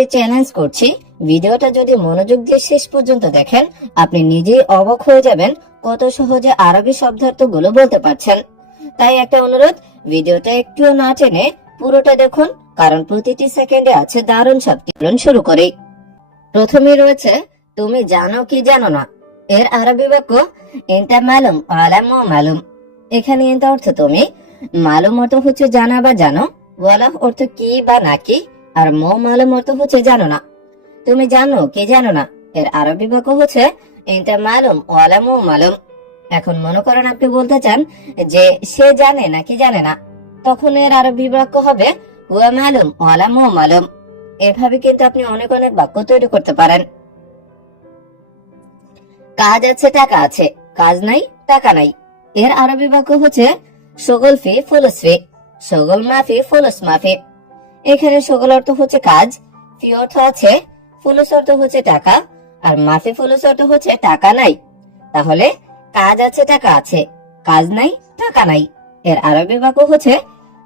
আপনাকে চ্যালেঞ্জ করছি, ভিডিওটা যদি মনোযোগ দিয়ে শেষ পর্যন্ত দেখেন আপনি নিজেই অবাক হয়ে যাবেন কত সহজে আরবি শব্দার্থগুলো বলতে পারছেন। তাই একটা অনুরোধ, ভিডিওটা একটুও না টেনে পুরোটা দেখুন, কারণ প্রতিটি সেকেন্ডে আছে দারুণ শব্দ। শুরু করি। প্রথমে রয়েছে তুমি জানো কি জানো না। এর আরবি বাক্য ইনতা মালুম ওয়ালা মা মালুম। এখানে ইনতা অর্থ তুমি, মালুম অর্থ হচ্ছে জানা বা জানো, ওয়ালা অর্থ কি বা নাকি, আর মো মালুম অর্থ হচ্ছে জানো না। তুমি জানো কি জানো না এর আরবি বাক্য হচ্ছে ইনতা মালুম ওয়ালা মো মালুম। এখন মনে করেন আপনি বলতে চান যে সে জানে নাকি জানে না, তখন এর আরবি বাক্য হবে হুয়া মালুম ওয়ালা মো মালুম। এভাবে কিন্তু আপনি অনেক অনেক বাক্য তৈরি করতে পারেন। কাজ আছে টাকা আছে, কাজ নাই টাকা নাই। এর আরবি বাক্য হচ্ছে শগল ফি ফুলুস ফি, শগল মাফি ফুলুস মাফি। এখানে শগল অর্থ হচ্ছে কাজ, ফি অর্থ আছে, ফুলুস অর্থ হচ্ছে টাকা, আর মাফি ফুলুস অর্থ হচ্ছে টাকা নাই। তাহলে কাজ আছে টাকা আছে, কাজ নাই টাকা নাই। এর আরবি বাক্য হচ্ছে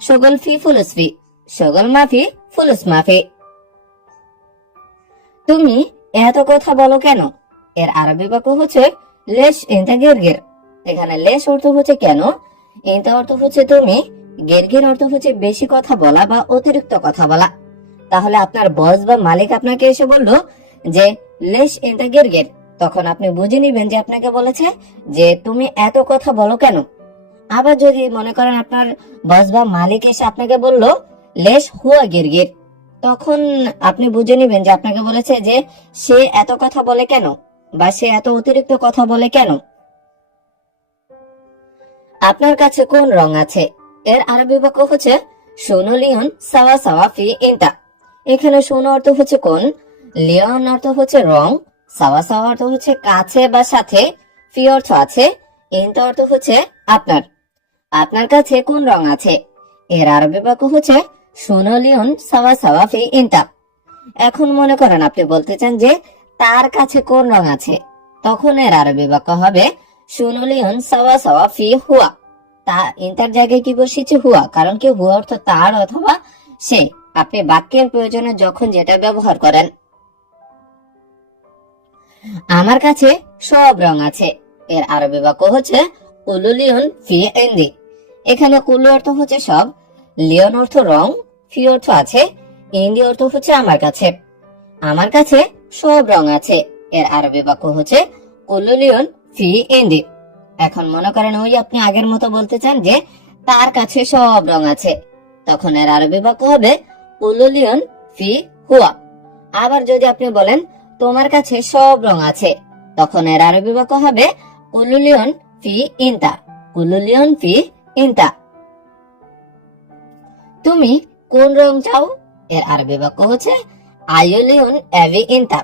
শগল ফি ফুলুস ফি, শগল মাফি ফুলুস মাফি। তুমি এত কথা বলো কেন? এর আরবি বাক্য হচ্ছে লেশ ইনতা গিরগির। এখানে লেশ অর্থ হচ্ছে কেন, ইনতা অর্থ হচ্ছে তুমি, গিরগির অর্থ হচ্ছে বেশি কথা বলা বা অতিরিক্ত কথা বলা। তাহলে আপনার বস বা মালিক আপনাকে এসে বলল যে লেশ ইনতা গিরগির, তখন আপনি বুঝে নিবেন যে আপনাকে বলেছে যে তুমি এত কথা বলো কেন। আবার যদি মনে করেন আপনার বস বা মালিক এসে আপনাকে বলল লেশ হুয়া গিরগির, তখন আপনি বুঝে নিবেন যে আপনাকে বলেছে যে সে এত কথা বলে কেন, বা সে এত অতিরিক্ত কথা বলে কেন। আপনার কাছে কোন রং আছে? এর আরবি বাক্য হচ্ছে শোনো লিওন সাওয়া সাওয়া ফি ইনতা। এখানে শোনো অর্থ হচ্ছে কোন, লিওন অর্থ হচ্ছে রং, সাওয়া সাওয়া অর্থ হচ্ছে কাছে বা সাথে, ফি অর্থ আছে, ইনতা অর্থ হচ্ছে আপনার। আপনার কাছে কোন রং আছে? এর আরবি বাক্য হচ্ছে শোনো লিওন সাওয়া সাওয়া ফি ইনতা। এখন মনে করেন আপনি বলতে চান যে তার কাছে কোন রং আছে, তখন এর আরবি বাক্য হবে শোনো লিওন সাওয়া সাওয়া ফি হুয়া। তা ইনতার জায়গায় কি বসেছে হুয়া, কারণ কি হুয়া অর্থ তার অথবা সে। আপনি বাক্যের প্রয়োজনে যখন যেটা ব্যবহার করেন। আমার কাছে সব রং আছে। এর আরবি বাক্য হচ্ছে কুলু লিওন ফি ইনদি। এখানে কুলু অর্থ হচ্ছে সব, লিওন অর্থ রং, ফি অর্থ আছে, ইন্দি অর্থ হচ্ছে আমার কাছে। আমার কাছে সব রং আছে। এর আরবি বাক্য হচ্ছে কুলু লিওন ফি ইনদি। এখন মনে করেন ওই আপনি আগের মতো বলতে চান যে তার কাছে সব রং আছে, তখন এর আরবি বাক্য হবে কুলু লিওন ফি হুয়া। আবার যদি আপনি বলেন তোমার কাছে সব রং আছে, তখন এর আরবি বাক্য হবে কুলু লিওন ফি ইনতা, কুলু লিওন ফি ইনতা। তুমি কোন রং চাও? এর আরবি বাক্য হচ্ছে আয়ু লিওন এভি ইনতা।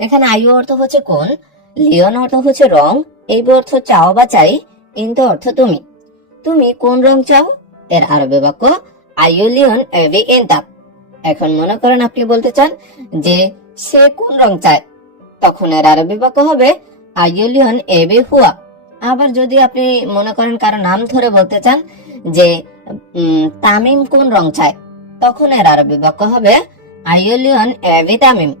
এখানে আয়ু অর্থ হচ্ছে কোন, লিওন অর্থ হচ্ছে রং, এই অর্থ চাও বা চাই, ইনতা অর্থ তুমি। তুমি কোন রং চাও? এর আরবি বাক্য আয়ু লিওন এভি ইনতা। এখন মনে করেন আপনি বলতে চান যে সে কোন রং চায়, তখন এর আরবি বাক্য হবে আয়ু লিওন এভি হুয়া। আবার যদি আপনি মনে করেন কারো নাম ধরে বলতে চান যে তামিম কোন রং চায়, তখন এর আরবি বাক্য হবে আয়ু লিওন এভি তামিম,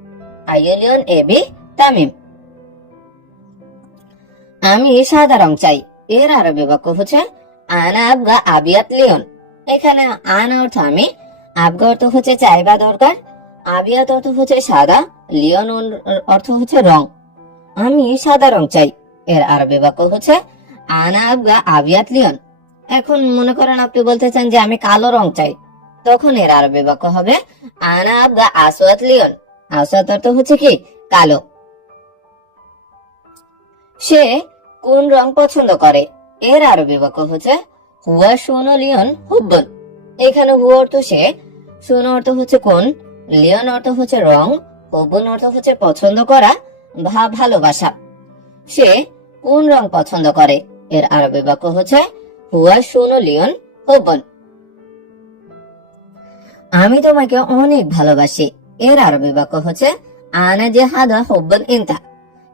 আয়ু লিওন এভি তামিম। আমি সাদা রং চাই। এর আরবি বাক্য হচ্ছে আনা আবগা আবিয়াত লিওন। এখানে আনা অর্থ আমি, আবগা অর্থ হচ্ছে চাই বা দরকার, আবিয়াত অর্থ হচ্ছে সাদা, লিওন অর্থ হচ্ছে রং। আমি সাদা রং চাই। এর আরবি বাক্য হচ্ছে আনা আবগা আবিয়াত লিওন। এখন মনে করেন আপনি বলতে চান যে আমি কালো রং চাই, তখন এর আরবি বাক্য হবে আনা আবগা আসওয়াত লিওন। আসওয়াত অর্থ হচ্ছে কি কালো। সে কোন রং পছন্দ করে? এর আরবি বাক্য হচ্ছে হুয়া শোনো লিওন হুব্বন। এখানে হুয়া অর্থ সে, শোনো অর্থ হচ্ছে কোন, লিওন অর্থ হচ্ছে রং, হুব্বন অর্থ হচ্ছে পছন্দ করা বা ভালোবাসা। সে কোন রং পছন্দ করে? এর আরবি বাক্য হচ্ছে হুয়া শোনো লিওন হুব্বন। আমি তোমাকে অনেক ভালোবাসি। এর আরবি বাক্য হচ্ছে আনা জেহাদা হুব্বন ইনতা।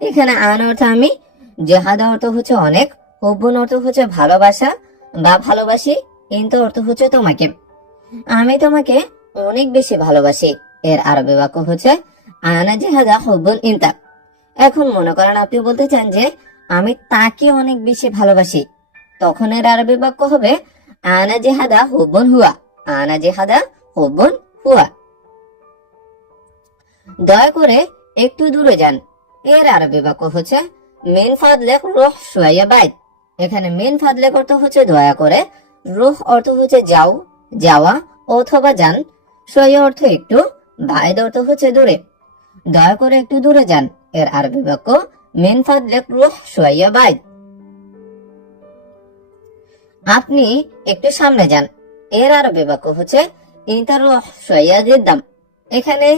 এখানে আনা অর্থ আমি, জেহাদা অর্থ হচ্ছে অনেক, হুব্বন অর্থ হচ্ছে ভালোবাসা বা ভালোবাসি, ইনতা অর্থ হচ্ছে তোমাকে। আমি তোমাকে অনেক বেশি ভালোবাসি। এর আরবি বাক্য হচ্ছে আনা জিহাদা হুব্বুন ইনতা। এখন মনে করেন আপনি বলতে চান যে আমি তাকে অনেক বেশি ভালোবাসি, তখন এর আরবি বাক্য হবে আনা জিহাদা হুব্বুন হুয়া। আনা জিহাদা হুব্বুন হুয়া। দয়া করে একটু দূরে যান, এর আরবি বাক্য হচ্ছে মিন ফাদলিক রুহ শুয়াইয়া বাইত। এখানে মিন ফাদলিক অর্থ হচ্ছে দয়া করে, রুহ অর্থ হচ্ছে যাও, যাওয়া অথবা যান, শুয়াইয়া অর্থ একটু, বাইত অর্থ হচ্ছে দূরে। দয়া করে একটু দূরে যান, এর আরবি বাক্য মিন ফাদলিক রুহ শুয়াইয়া বাইত। আপনি একটু সামনে যান, এর আরবি বাক্য হচ্ছে ইনতা রুহ শুয়াইয়া গিদ্দাম। এখানে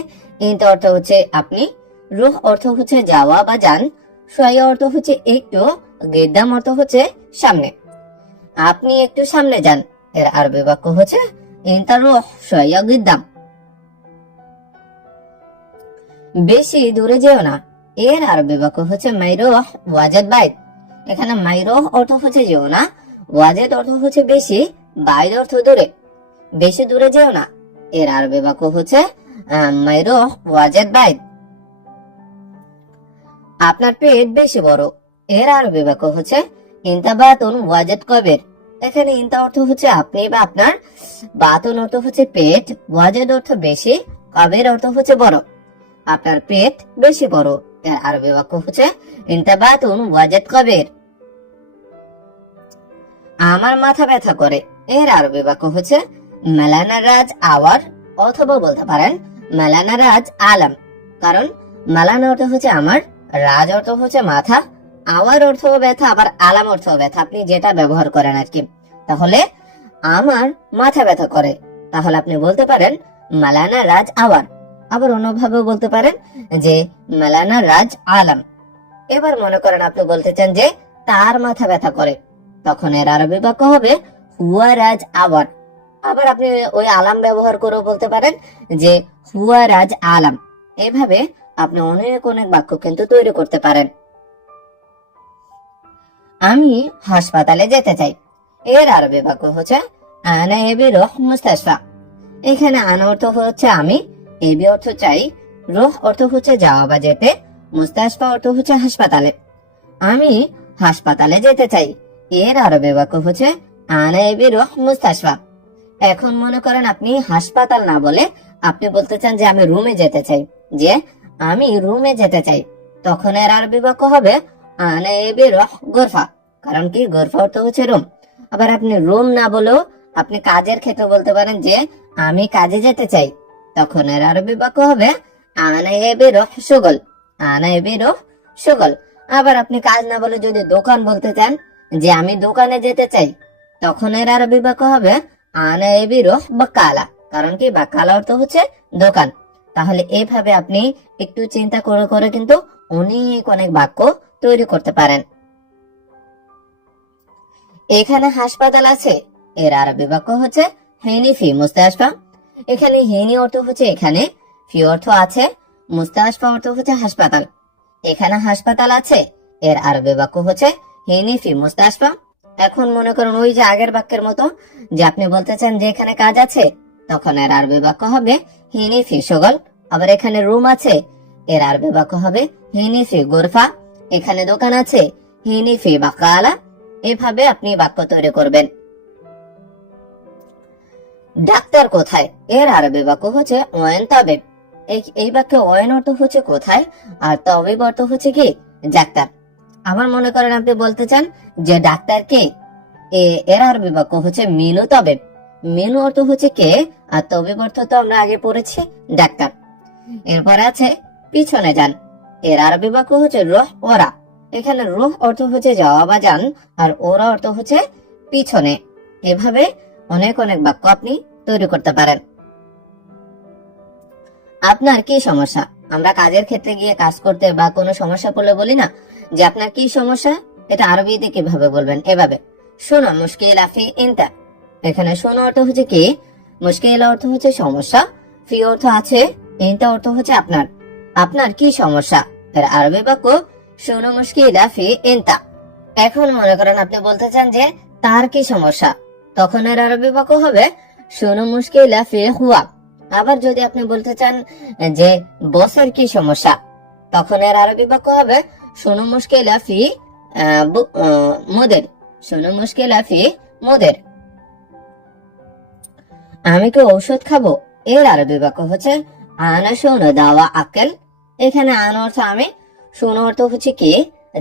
ইনতা অর্থ হচ্ছে আপনি, রুহ অর্থ হচ্ছে যাওয়া বা যান, শুয়াইয়া অর্থ হচ্ছে একটু, গিদ্দাম অর্থ হচ্ছে সামনে। আপনি একটু সামনে যান, এর আরবি বাক্য হচ্ছে ইনতা রুহ শুয়াইয়া গিদ্দাম। বেশি দূরে যেও না, এর আরবি বাক্য হচ্ছে মাইরুহ ওয়াজাদ বাইত। এখানে মাইরুহ অর্থ হচ্ছে যেও না, ওয়াজাদ অর্থ হচ্ছে বেশি, বাইত অর্থ দূরে। বেশি দূরে যেও না, এর আরবি বাক্য হচ্ছে মাইরুহ ওয়াজাদ বাইত। আপনার পেট বেশি বড়, এর আরবি বাক্য হচ্ছে ইনতা বাতুন ওয়াজাদ কবির। এখানে ইনতা অর্থ হচ্ছে আপনি বা আপনার, বাতুন অর্থ হচ্ছে পেট, ওয়াজাদ অর্থ বেশি, কবির অর্থ হচ্ছে বড়। আপনার পেট বেশি বড়, এর আরবি বাক্য হচ্ছে ইনতা বাতুন ওয়াজাদ কবির। আমার মাথা ব্যথা করে, এর আরবি বাক্য হচ্ছে মালানা রাজ আওয়ার, অথবা বলতে পারেন মালানা রাজ আলাম। কারণ মালানা অর্থ হচ্ছে আমার, রাজ অর্থ হচ্ছে মাথা, আওয়ার অর্থ ব্যথা, আবার আলাম অর্থ ব্যথা, আপনি যেটা ব্যবহার করেন আর কি। তাহলে আমার মাথা ব্যথা করে, তাহলে আপনি বলতে পারেন মালানা রাজ আওয়ার। আবার অন্যভাবে বলতে পারেন যে মালানা রাজ আলাম। এবার মনে করেন আপনি বলতে চান যে তার মাথা ব্যথা করে, তখন এর আরবি বাক্য হবে হুয়া রাজ আওয়ার। আবার আপনি ওই আলাম ব্যবহার করেও বলতে পারেন যে হুয়া রাজ আলাম। এভাবে আপনি অনেক অনেক বাক্য কিন্তু তৈরি করতে পারেন। আমি হাসপাতালে যেতে চাই, এর আরবি বাক্য হচ্ছে আনা এবি রুহ মুস্তাশফা। এখানে আনা অর্থ হচ্ছে আমি, এবি অর্থ চাই, রুহ অর্থ হচ্ছে যাওয়া বা যেতে, মুস্তাশফা অর্থ হচ্ছে হাসপাতালে। আমি হাসপাতালে যেতে চাই, এর আরবি বাক্য হচ্ছে আনা এবি রুহ মুস্তাশফা। এখন মনে করেন আপনি হাসপাতাল না বলে আপনি বলতে চান যে আমি রুমে যেতে চাই, যে আমি রুমে যেতে চাই, তখন এর আরবি বাক্য হবে আনা এবি রুহ গোরফা। কারণ কি গোরফা অর্থ হচ্ছে রুম। আবার আপনি রুম না বলেও আপনি কাজের ক্ষেত্রে বলতে পারেন যে আমি কাজে যেতে চাই, তখন এর আরবি বাক্য হবে আনা এবি রুহ শুগল। আনা এবি রুহ শুগল। আবার আপনি কাজ না বলে যদি দোকান বলতে চান যে আমি দোকানে যেতে চাই, তখন এর আরবি বাক্য হবে আনা এবি রুহ বাকালা। কারণ কি বাকালা অর্থ হচ্ছে দোকান। তাহলে এইভাবে আপনি একটু চিন্তা করে করে কিন্তু অনেক অনেক বাক্য তৈরি করতে পারেন। এখানে হাসপাতাল আছে, এর আরবি বাক্য হচ্ছে হিনি ফি মুস্তাশফা। এখানে হিনি অর্থ হচ্ছে এখানে, ফি অর্থ আছে, মুস্তাশফা অর্থ হচ্ছে হাসপাতাল। এখানে হাসপাতাল আছে, এর আরবি বাক্য হচ্ছে হিনি ফি মুস্তাশফা। এখন মনে করুন ওই যে আগের বাক্যের মতো যে আপনি বলতে চান যে এখানে কাজ আছে, তখন এর আরবি বাক্য হবে হিনি ফি শুগল। আবার এখানে রুম আছে, এর আরবি বাক্য হবে হিনি ফি গোরফা। এখানে দোকান আছে, হিনি ফি বাকালা। এভাবে আপনি বাক্য তৈরি করবেন। ডাক্তার কোথায়, এর আরবি বাক্য হচ্ছে ওয়েন তাবিব। এই বাক্যে ওয়েন অর্থ হচ্ছে কোথায়, আর তাবিব অর্থ হচ্ছে কি ডাক্তার। আবার মনে করেন আপনি বলতে চান যে ডাক্তার কে, এর আরবি বাক্য হচ্ছে মিনু তাবিব। মিনু অর্থ হচ্ছে কে, আর তাবিব অর্থ তো আমরা আগে পড়েছি ডাক্তার। এরপর আছে পিছনে যান, এর আরবি বাক্য হচ্ছে রুহ ওরা। এখানে রুহ অর্থ হচ্ছে যাওয়া বা যান, আর ওরা অর্থ হচ্ছে পিছনে। এভাবে অনেক অনেক বাক্য আপনি তৈরি করতে পারেন। আপনার কি সমস্যা, আমরা কাজের ক্ষেত্রে গিয়ে কাজ করতে বা কোনো সমস্যা পড়লে বলি না যে আপনার কি সমস্যা, এটা আরবিতে কিভাবে বলবেন, এভাবে শোনো মুশকিল ফি ইনতা। এখানে শোনো অর্থ হচ্ছে কি, মুশকিল অর্থ হচ্ছে সমস্যা, ফি অর্থ আছে, ইনতা অর্থ হচ্ছে আপনার। আপনার কি সমস্যা, এর আরবি বাক্য শোনো মুশকিল ফি ইনতা। এখন মনে করেন আপনি বলতে চান যে তার কি সমস্যা, তখন এর আরবি বাক্য হবে শোনো মুশকিল ফি হুয়া। আবার যদি আপনি বলতে চান যে বসের কি সমস্যা, তখন এর আরবি বাক্য হবে শুনো মুশকিলা ফি মুদের, শুনো মুশকিলা ফি মুদের। আমি কি ঔষধ খাবো, এর আরবি বাক্য হচ্ছে আনা শুনো দাওয়া আকেল। এখানে আনা অর্থ আমি, শুনো অর্থ হচ্ছে কি,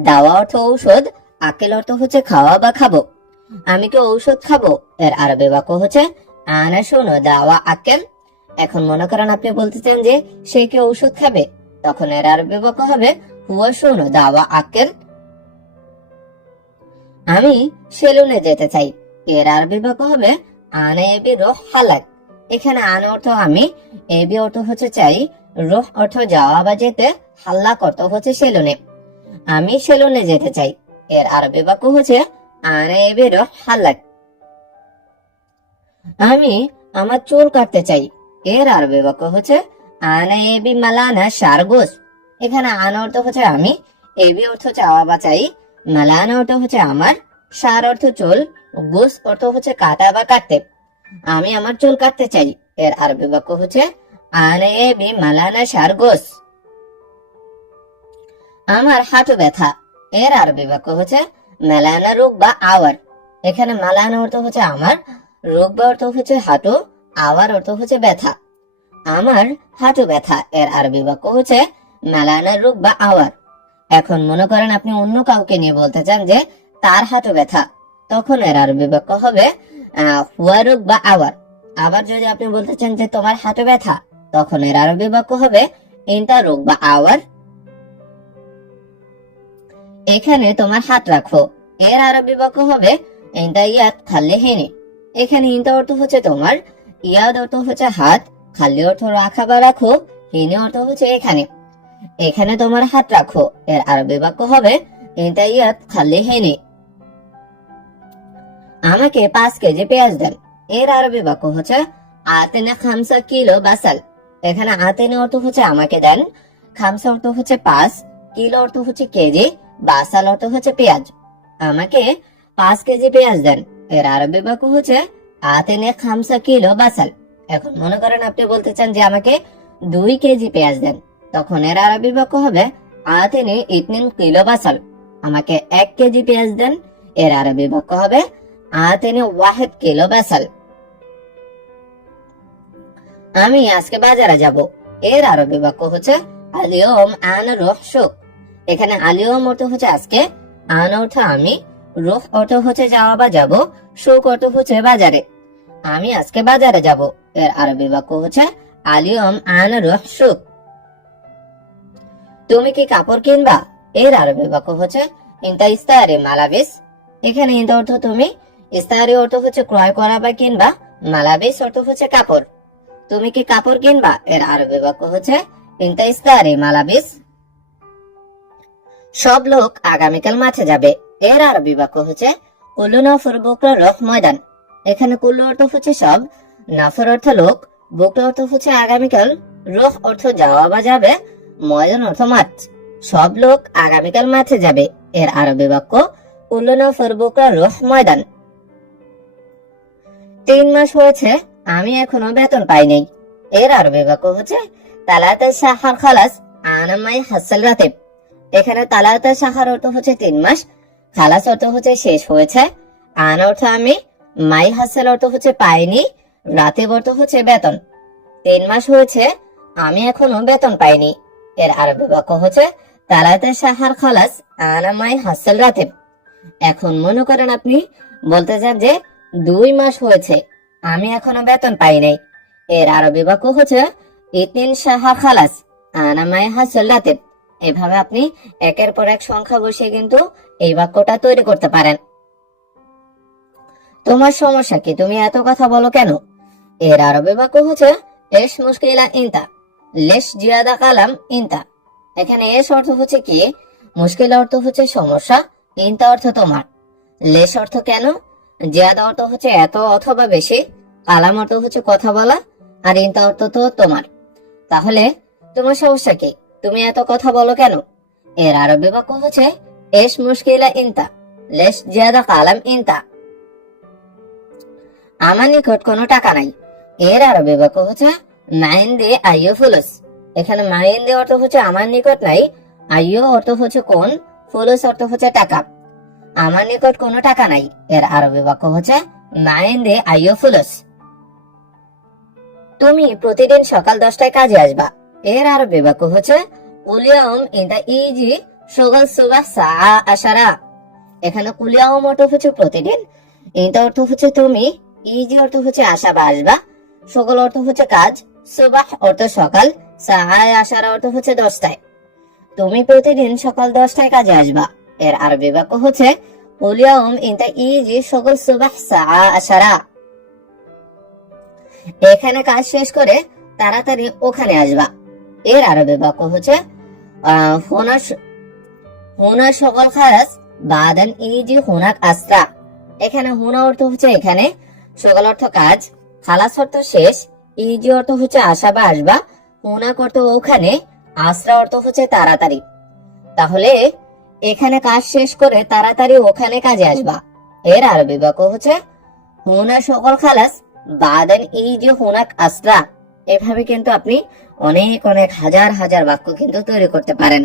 দাওয়া অর্থ ঔষধ, আকেল অর্থ হচ্ছে খাওয়া বা খাবো। আমি কি ঔষধ খাবো, এর আরবি বাক্য হচ্ছে আনা শুনো দাওয়া আকেল। এখন মনে করেন আপনি বলতে চান যে সে কি ঔষধ খাবে, তখন এর আরবি বাক্য হবে হুয়া শুনো দাওয়া আকেল। আমি সেলুনে যেতে চাই, এর আরবি বাক্য হবে আনা এবি রোহ হালাক। এখানে আনা অর্থ আমি, এবি অর্থ হচ্ছে চাই, রোহ অর্থ যাওয়া বা যেতে, হাল্লাক অর্থ হচ্ছে সেলুনে। আমি সেলুনে যেতে চাই, এর আরবি বাক্য হচ্ছে আনা এবি রোহ হালাক। আমি আমার চুল কাটতে চাই, এর আরবি বাক্য হচ্ছে আনা এবি মালানা সারগোস। এখানে আনা অর্থ হচ্ছে আমি, এবি অর্থ চাওয়া বা চাই, মালানা অর্থ হচ্ছে আমার, সার অর্থ চুল, গোস অর্থ হচ্ছে কাটা বা কাটতে। আমি আমার চুল কাটতে চাই, এর আরবি বাক্য হচ্ছে আনা এবি মালানা সারগোস। আমার হাঁটু ব্যথা, এর আরবি বাক্য হচ্ছে মালানা রোগ বা আওয়ার। এখানে মালানা অর্থ হচ্ছে আমার, রোগ বা অর্থ হচ্ছে হাঁটু, আওয়ার অর্থ হচ্ছে ব্যথা। আমার হাঁটু ব্যথা, এর আরবি বাক্য হচ্ছে মালানা রোগ বা আওয়ার। এখন মনে করেন আপনি অন্য কাউকে নিয়ে বলতে চান যে তার হাঁটু ব্যথা, তখন এর আরবি বাক্য হবে হুয়া রোগ বা আওয়ার। আবার যদি আপনি বলতে চান যে তোমার হাঁটু ব্যথা, তখন এর আরবি বাক্য হবে ইনতা রোগ বা আওয়ার। এখানে তোমার হাত রাখো, এর আরবি বাক্য হবে ইনতা ইয়াদ খাল্লে হেনে। এখানে ইনতা অর্থ হচ্ছে তোমার, ইয়াদ অর্থ হচ্ছে হাত, খাল্লি অর্থ রাখা বা রাখো, হেনে অর্থ হচ্ছে এখানে। এখানে তোমার হাত রাখো, এর আরবি বাক্য হবে ইনতা ইয়াদ খাল্লে হেনে। আমাকে 5 কেজি পেঁয়াজ দেন, এর আরবি বাক্য হচ্ছে আতেনে 5 কিলো বাসাল। এখানে আতেনে অর্থ হচ্ছে আমাকে দেন, খামসা অর্থ হচ্ছে 5, কিলো অর্থ হচ্ছে কেজি, বাসাল অর্থ হচ্ছে পেঁয়াজ। আমাকে 5 কেজি পেঁয়াজ দেন, এর আরবি বাক্য হচ্ছে আতেনে 5 কিলো বাসাল। এখন মনে করেন আপনি বলতে চান যে আমাকে 2 কেজি পেঁয়াজ দেন, তখন এর আরবি বাক্য হবে আতেনে 2 কিলো বাসাল। আমাকে 1 কেজি পেঁয়াজ দেন, এর আরবি বাক্য হবে আতেনে 1 কিলো বাসাল। আমি আজকে বাজারে যাব, এর আরবি বাক্য হচ্ছে আলিয়ম আনা রুহ সুক। এখানে আলিয়ম অর্থ হচ্ছে আজকে, আন অর্থ আমি, রুহ অর্থ হচ্ছে যাওয়া বা যাব, সুক অর্থ হচ্ছে বাজারে। আমি আজকে বাজারে যাব, এর আরবি বাক্য হচ্ছে আলিয়ম আনা রুহ সুক। তুমি কি কাপড় কিনবা, এর আরবি বাক্য হচ্ছে ইনতা ইস্তারে মালাবিস। এখানে ইনতা অর্থ তুমি, ইস্তারে অর্থ হচ্ছে ক্রয় করা বা কিনবা, মালাবিস অর্থ হচ্ছে কাপড়। তুমি কি কাপড় কিনবা, এর আরবি বাক্য হচ্ছে ইনতা ইস্তারে মালাবিস। সব লোক আগামীকাল মাঠে যাবে, এর আরবি বাক্য হচ্ছে কুল্লু নফর বুকরা রহ ময়দান। এখানে কুল্লু অর্থ হচ্ছে সব, নাফর অর্থ লোক, বুকরা অর্থ হচ্ছে আগামীকাল, রহ অর্থ যাওয়া বা যাবে, ময়দান অর্থ মাঠ। সব লোক আগামীকাল মাঠে যাবে, এর আরবি বাক্য কুল্লু নফর বুকরা রহ ময়দান। 3 মাস হয়েছে আমি এখনো বেতন পাইনি, এর আরবি বাক্য হচ্ছে তালাতা শাহর খালাস আনা মাই হাসাল রাতিব। এখানে তালাতা শাহর অর্থ হচ্ছে 3 মাস, খালাস অর্থ হচ্ছে শেষ হয়েছে, আন অর্থ আমি, মাই হাসাল অর্থ হচ্ছে পাইনি, রাতিব অর্থ হচ্ছে বেতন। 3 মাস হয়েছে আমি এখনো বেতন পাইনি, এর আরবি বাক্য হচ্ছে তালাতা শাহর খালাস আনা মাই হাসাল রাতিব। এখন মনে করেন আপনি বলতে চান যে 2 মাস হয়েছে আমি এখনো বেতন পাই নাই, এর আরবি বাক্য হচ্ছে ইতিন শাহর খালাস আনা মাই হাসাল রাতিব। এভাবে আপনি একের পর এক সংখ্যা বসিয়ে কিন্তু এই বাক্যটা তৈরি করতে পারেন। তোমার সমস্যা কি, তুমি এত কথা বলো কেন, এর আরবি বাক্য হচ্ছে এস মুশকিলা ইনতা, লেশ জিয়াদা কালাম ইনতা। এখানে এস অর্থ হচ্ছে কি, মুশকিল অর্থ হচ্ছে সমস্যা, ইনতা অর্থ তোমার, লেশ অর্থ কেন, জিয়াদা অর্থ হচ্ছে এত অথবা বেশি, কালাম অর্থ হচ্ছে কথা বলা, আর ইনতা অর্থ তো তোমার। তাহলে তোমার সমস্যা কি, তুমি এত কথা বলো কেন, এর আরবি বাক্য হচ্ছে এস মুশকিলা ইনতা, লেশ জিয়াদা কালাম ইনতা। আমার নিকট কোনো টাকা নাই, এর আরবি বাক্য হচ্ছে মাইন্দে আইয়ো ফুলুস। এখানে মাইন্দে অর্থ হচ্ছে আমার নিকট নাই, আইয়ো অর্থ হচ্ছে কোন, ফুলুস অর্থ হচ্ছে টাকা। আমার নিকট কোনো টাকা নাই, এর আরবি বাক্য হচ্ছে মাইন্দে আইয়ো ফুলুস। তুমি প্রতিদিন সকাল 10টায় কাজে আসবা, এর আরবি বাক্য হচ্ছে কুলিয়াউম ইনতা ইজি সকাল সুবাহ সা আশারা। এখানে কুলিয়াউম অর্থ হচ্ছে প্রতিদিন, ইনতা অর্থ হচ্ছে তুমি, ইজি অর্থ হচ্ছে আসা বা আসবা, সকাল অর্থ হচ্ছে কাজ, সুবাহ অর্থ সকাল, সা আশারা অর্থ হচ্ছে 10টায়। তুমি প্রতিদিন সকাল 10টায় কাজে আসবা, এর আরবি বাক্য হচ্ছে কুলিয়াউম ইনতা ইজি সকাল সুবাহ সা আশারা। এখানে কাজ শেষ করে তাড়াতাড়ি ওখানে আসবা, এর আরবি বাক্য হচ্ছে হুনা সকল খারাস বাদান ইজি হুনাক আসরা। এখানে হুনা অর্থ হচ্ছে এখানে, সকল অর্থ কাজ, খালাস অর্থ শেষ, ইজি অর্থ হচ্ছে আসা বা আসবা, হুনাক অর্থ ওখানে, আসরা অর্থ হচ্ছে তাড়াতাড়ি। তাহলে এখানে কাজ শেষ করে তাড়াতাড়ি ওখানে কাজে আসবা, এর আরবি বাক্য হচ্ছে হুনা সকল খালাস বাদান ইজি হুনাক আসরা। এভাবে কিন্তু আপনি অনেক অনেক হাজার হাজার বাক্য কিন্তু তৈরি করতে পারেন।